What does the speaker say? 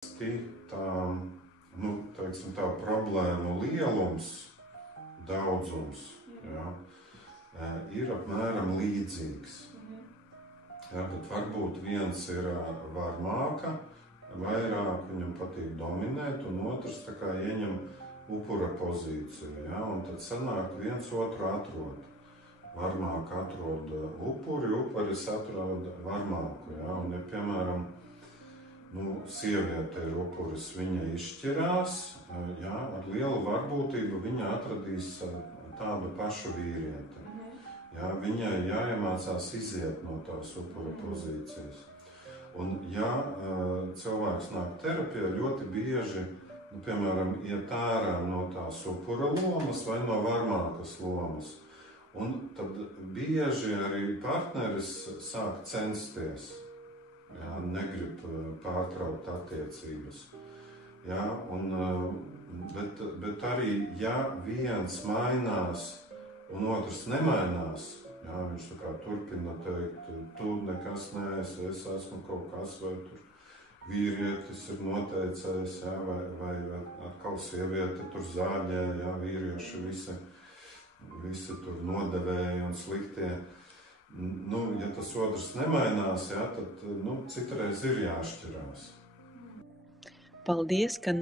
Tā, teiksim, tā problēmu lielums, daudzums, ir apmēram līdzīgs. Bet varbūt viens ir varmāka, vairāk viņam patīk dominēt, un otrs tā kā ieņem upura pozīciju. Un tad sanāk viens otru atrod. Varmāka atrod upuri, upuris atrod varmāku. Un, ja, piemēram, sieviete ir upuris, viņa izšķirās, ar lielu varbūtību viņa atradīs tādu pašu vīrieti. Viņai jāiemācās iziet no tās upura pozīcijas. Un, ja cilvēks nāk terapijā, ļoti bieži, piemēram, iet ārā no tās upura lomas vai no varmākas lomas, un tad bieži arī partneris sāk censties, negrib pārtraukt attiecības. Bet arī, ja viens mainās un otrs nemainās, viņš tā kā turpina teikt, tu nekas neesi, es esmu kaut kas, vai tur vīrietis ir noteicējis, vai atkal sieviete tur zāģē, vīrieši visi tur nodevēji un sliktie. Ja tas otrs nemainās, tad citreiz ir jāšķirās. Paldies, ka